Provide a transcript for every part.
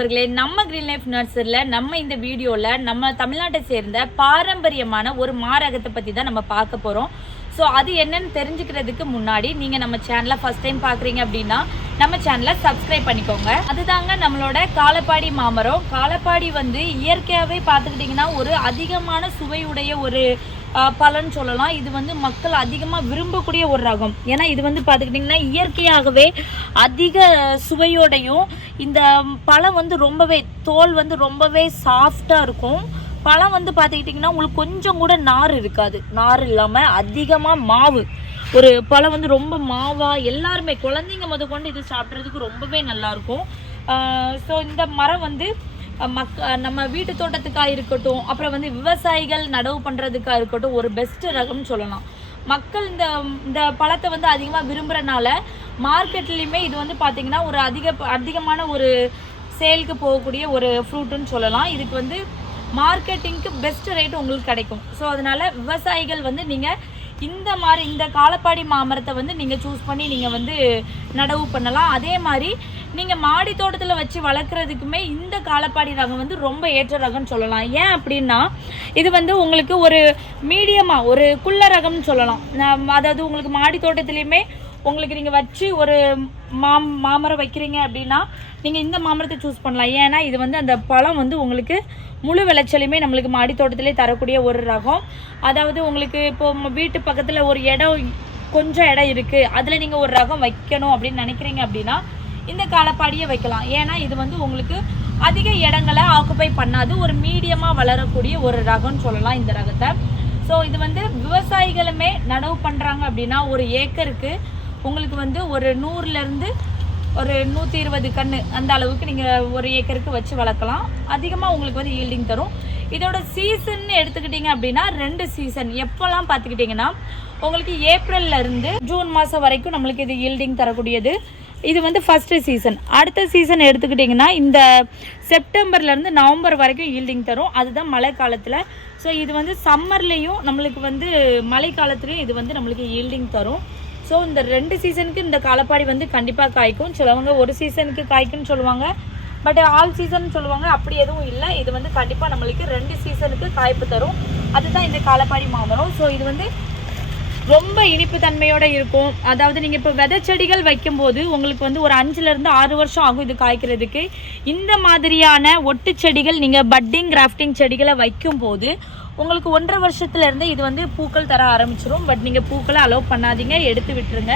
நண்பர்களே, நம்ம green life நர்சரியில் நம்ம இந்த வீடியோவில் நம்ம தமிழ்நாட்டை சேர்ந்த பாரம்பரியமான ஒரு மாரகத்தை பற்றி தான் நம்ம பார்க்க போகிறோம். ஸோ அது என்னன்னு தெரிஞ்சுக்கிறதுக்கு முன்னாடி நீங்கள் நம்ம சேனலை ஃபஸ்ட் டைம் பார்க்குறீங்க அப்படின்னா நம்ம சேனலை சப்ஸ்கிரைப் பண்ணிக்கோங்க. அதுதாங்க நம்மளோட காலப்பாடி மாமரம். காலப்பாடி வந்து இயற்கையாகவே பார்த்துக்கிட்டிங்கன்னா ஒரு அதிகமான சுவையுடைய ஒரு பலன்னு சொல்லலாம். இது வந்து மக்கள் அதிகமாக விரும்பக்கூடிய ஒரு ரகம். ஏன்னா இது வந்து பார்த்துக்கிட்டிங்கன்னா இயற்கையாகவே அதிக சுவையோடையும் இந்த பழம் வந்து ரொம்பவே தோல் வந்து ரொம்பவே சாஃப்டாக இருக்கும். பழம் வந்து பார்த்துக்கிட்டிங்கன்னா உங்களுக்கு கொஞ்சம் கூட நார் இருக்காது. நார் இல்லாமல் அதிகமாக மாவு ஒரு பழம் வந்து ரொம்ப மாவாக எல்லாருமே குழந்தைங்க கொண்டு இது சாப்பிட்றதுக்கு ரொம்பவே நல்லாயிருக்கும். ஸோ இந்த மரம் வந்து நம்ம வீட்டு தோட்டத்துக்காக இருக்கட்டும், அப்புறம் வந்து விவசாயிகள் நடவு பண்ணுறதுக்காக இருக்கட்டும் ஒரு பெஸ்ட் ரகம்னு சொல்லலாம். மக்கள் இந்த பழத்தை வந்து அதிகமாக விரும்புகிறனால மார்க்கெட்லேயுமே இது வந்து பார்த்திங்கன்னா ஒரு அதிகமான ஒரு சேலுக்கு போகக்கூடிய ஒரு ஃப்ரூட்டுன்னு சொல்லலாம். இதுக்கு வந்து மார்க்கெட்டிங்க்கு பெஸ்ட் ரேட் உங்களுக்கு கிடைக்கும். ஸோ அதனால் விவசாயிகள் வந்து நீங்கள் இந்த காலப்பாடி மாமரத்தை வந்து நீங்கள் சூஸ் பண்ணி நீங்கள் வந்து நடவு பண்ணலாம். அதே மாதிரி நீங்கள் மாடி தோட்டத்தில் வச்சு வளர்க்குறதுக்குமே இந்த காலப்பாடி ரகம் வந்து ரொம்ப ஏற்ற ரகம்னு சொல்லலாம். ஏன் அப்படின்னா இது வந்து உங்களுக்கு ஒரு மீடியமாக ஒரு குள்ள ரகம்னு சொல்லலாம். அதாவது உங்களுக்கு மாடி தோட்டத்துலேயுமே உங்களுக்கு நீங்கள் வச்சு ஒரு மாமரம் வைக்கிறீங்க அப்படின்னா நீங்கள் இந்த மாமரத்தை சூஸ் பண்ணலாம். ஏன்னா இது வந்து அந்த பழம் வந்து உங்களுக்கு முழு விளைச்சலையுமே நம்மளுக்கு மாடி தோட்டத்திலே தரக்கூடிய ஒரு ரகம். அதாவது உங்களுக்கு இப்போது வீட்டு பக்கத்தில் ஒரு கொஞ்சம் இடம் இருக்குது, அதில் நீங்கள் ஒரு ரகம் வைக்கணும் அப்படின்னு நினைக்கிறீங்க அப்படின்னா இந்த காலப்பாடியை வைக்கலாம். ஏன்னா இது வந்து உங்களுக்கு அதிக இடங்களை ஆக்குப்பை பண்ணாது, ஒரு மீடியமாக வளரக்கூடிய ஒரு ரகம்னு சொல்லலாம் இந்த ரகத்தை. ஸோ இது வந்து விவசாயிகளுமே நடவு பண்ணுறாங்க அப்படின்னா ஒரு ஏக்கருக்கு உங்களுக்கு வந்து ஒரு 100லேருந்து ஒரு 120 கன்று அந்த அளவுக்கு நீங்கள் ஒரு ஏக்கருக்கு வச்சு வளர்க்கலாம். அதிகமாக உங்களுக்கு வந்து ஈல்டிங் தரும். இதோட சீசன் எடுத்துக்கிட்டிங்க அப்படின்னா 2 சீசன். எப்போல்லாம் பார்த்துக்கிட்டிங்கன்னா உங்களுக்கு ஏப்ரல்லேருந்து ஜூன் மாதம் வரைக்கும் நம்மளுக்கு இது ஈல்டிங் தரக்கூடியது. இது வந்து ஃபஸ்ட்டு சீசன். அடுத்த சீசன் எடுத்துக்கிட்டிங்கன்னா இந்த செப்டம்பர்லேருந்து நவம்பர் வரைக்கும் ஈல்டிங் தரும். அதுதான் மழை காலத்தில். ஸோ இது வந்து சம்மர்லேயும் நம்மளுக்கு வந்து மழை காலத்துலேயும் இது வந்து நம்மளுக்கு ஈல்டிங் தரும். ஸோ இந்த 2 சீசனுக்கு இந்த காலப்பாடி வந்து கண்டிப்பாக காய்க்கும். சிலவங்க ஒரு சீசனுக்கு காய்க்குன்னு சொல்லுவாங்க, பட் ஆல் சீசன் சொல்லுவாங்க. அப்படி எதுவும் இல்லை. இது வந்து கண்டிப்பாக நம்மளுக்கு 2 சீசனுக்கு காய்ப்பு தரும். அதுதான் இந்த காலப்பாடி மாமரம். ஸோ இது வந்து ரொம்ப இனிப்பு தன்மையோடு இருக்கும். அதாவது நீங்கள் இப்போ விதை செடிகள் வைக்கும்போது உங்களுக்கு வந்து ஒரு 5லேருந்து 6 வருஷம் ஆகும் இது காய்க்கிறதுக்கு. இந்த மாதிரியான ஒட்டு செடிகள் நீங்கள் பட்டிங் கிராஃப்டிங் செடிகளை வைக்கும்போது உங்களுக்கு 1.5 வருஷத்துலேருந்து இது வந்து பூக்கள் தர ஆரம்பிச்சிடும். பட் நீங்கள் பூக்களை அலோவ் பண்ணாதீங்க, எடுத்து விட்டுருங்க.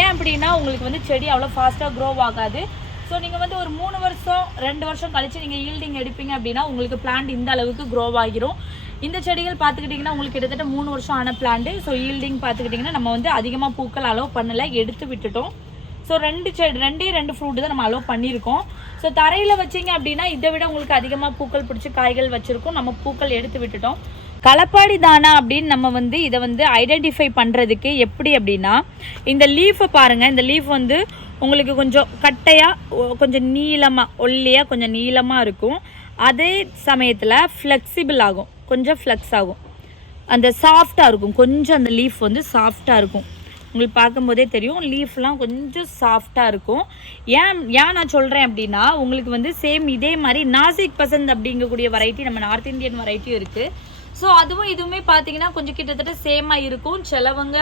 ஏன் அப்படின்னா உங்களுக்கு வந்து செடி அவ்வளோ ஃபாஸ்ட்டாக க்ரோ ஆகாது. ஸோ நீங்கள் வந்து ஒரு 3 வருஷம் 2 வருஷம் கழித்து நீங்கள் ஈல்டிங் எடுப்பீங்க அப்படின்னா உங்களுக்கு பிளான்ட் இந்த அளவுக்கு க்ரோ ஆகிரும். இந்த செடிகள் பார்த்துக்கிட்டிங்கன்னா உங்களுக்கு கிட்டத்தட்ட 3 வருஷம் ஆன பிளான்ட்டு. ஸோ ஈல்டிங் பார்த்துக்கிட்டிங்கன்னா நம்ம வந்து அதிகமாக பூக்கள் அலோவ் பண்ணலை, எடுத்து விட்டுட்டோம். ஸோ 2 ஃப்ரூட்டு தான் நம்ம அலோவ் பண்ணியிருக்கோம். ஸோ தரையில் வச்சிங்க அப்படின்னா இதை விட உங்களுக்கு அதிகமாக பூக்கள் பிடிச்சி காய்கள் வச்சுருக்கோம். நம்ம பூக்கள் எடுத்து விட்டுட்டோம். களப்பாடி தானா அப்படின்னு நம்ம வந்து இதை வந்து ஐடென்டிஃபை பண்ணுறதுக்கு எப்படி அப்படின்னா இந்த லீஃபை பாருங்கள். இந்த லீஃப் வந்து உங்களுக்கு கொஞ்சம் கட்டையாக கொஞ்சம் நீளமாக ஒல்லியாக கொஞ்சம் நீளமாக இருக்கும். அதே சமயத்தில் ஃப்ளெக்சிபிள் ஆகும், கொஞ்சம் ஃப்ளெக்ஸ் ஆகும், அந்த சாஃப்டாக இருக்கும். கொஞ்சம் அந்த லீஃப் வந்து சாஃப்டாக இருக்கும். உங்களுக்கு பார்க்கும்போதே தெரியும் லீஃப்லாம் கொஞ்சம் சாஃப்டாக இருக்கும். ஏன் நான் சொல்கிறேன் அப்படின்னா உங்களுக்கு வந்து சேம் இதே மாதிரி நாசிக் பசந்த் அப்படிங்கக்கூடிய வெரைட்டி நம்ம நார்த் இந்தியன் வெரைட்டியும் இருக்குது. ஸோ அதுவும் இதுவுமே பார்த்தீங்கன்னா கொஞ்சம் கிட்டத்தட்ட சேமாக இருக்கும். சிலவங்க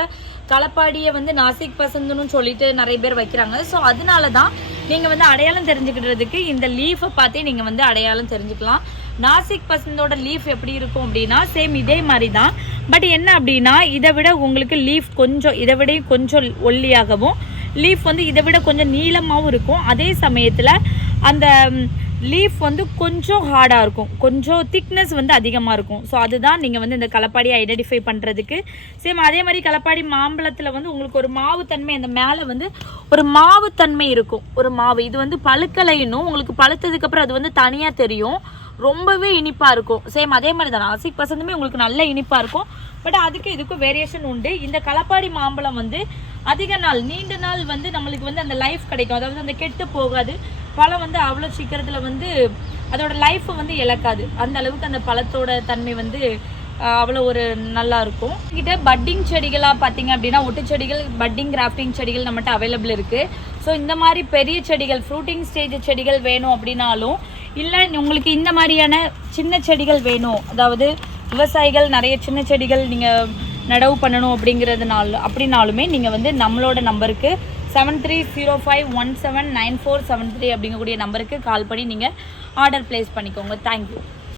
களப்பாடியை வந்து நாசிக் பசந்துன்னு சொல்லிட்டு நிறைய பேர் வைக்கிறாங்க. ஸோ அதனால தான் நீங்கள் வந்து அடையாளம் தெரிஞ்சுக்கிறதுக்கு இந்த லீஃபை பார்த்தே நீங்கள் வந்து அடையாளம் தெரிஞ்சுக்கலாம். நாசிக் பசந்தோட லீஃப் எப்படி இருக்கும் அப்படின்னா சேம் இதே மாதிரி தான். பட் என்ன அப்படின்னா இதை விட உங்களுக்கு லீஃப் இதை விட கொஞ்சம் ஒல்லியாகவும் லீஃப் வந்து இதை விட கொஞ்சம் நீளமாகவும் இருக்கும். அதே சமயத்தில் அந்த லீஃப் வந்து கொஞ்சம் ஹார்டாக இருக்கும், கொஞ்சம் திக்னஸ் வந்து அதிகமாக இருக்கும். ஸோ அதுதான் நீங்கள் வந்து இந்த களப்பாடியை ஐடென்டிஃபை பண்ணுறதுக்கு. சேம் அதே மாதிரி களப்பாடி மாம்பழத்தில் வந்து உங்களுக்கு ஒரு மாவுத்தன்மை, அந்த மேலே வந்து ஒரு மாவுத்தன்மை இருக்கும். ஒரு மாவு இது வந்து பழுக்கலைன்னும் உங்களுக்கு பழுத்ததுக்கப்புறம் அது வந்து தனியாக தெரியும், ரொம்பவே இனிப்பாக இருக்கும். சேம் அதே மாதிரி தான் நாசிக் பசந்துமே உங்களுக்கு நல்ல இனிப்பாக இருக்கும். பட் அதுக்கு இதுக்கும் வேரியேஷன் உண்டு. இந்த களப்பாடி மாம்பழம் வந்து அதிக நாள் நீண்ட நாள் வந்து நம்மளுக்கு வந்து அந்த லைஃப் கிடைக்கும். அதாவது அந்த கெட்டு போகாது. பழம் வந்து அவ்வளோ சீக்கிரத்தில் வந்து அதோட லைஃப்பை வந்து இழக்காது. அந்த அளவுக்கு அந்த பழத்தோட தன்மை வந்து அவ்வளோ ஒரு நல்லா இருக்கும். கிட்ட பட்டிங் செடிகளாக பார்த்தீங்க அப்படின்னா ஒட்டு செடிகள், பட்டிங் கிராஃப்டிங் செடிகள் நம்மகிட்ட அவைலபிள் இருக்குது. ஸோ இந்த மாதிரி பெரிய செடிகள், ஃப்ரூட்டிங் ஸ்டேஜ் செடிகள் வேணும் அப்படின்னாலும், இல்லை உங்களுக்கு இந்த மாதிரியான சின்ன செடிகள் வேணும், அதாவது விவசாயிகள் நிறைய சின்ன செடிகள் நீங்கள் நடவு பண்ணணும் அப்படின்னாலுமே நீங்கள் வந்து நம்மளோட நம்பருக்கு 7305179473 அப்படிங்கக்கூடிய நம்பருக்கு கால் பண்ணி நீங்கள் ஆர்டர் ப்ளேஸ் பண்ணிக்கோங்க. தேங்க்யூ.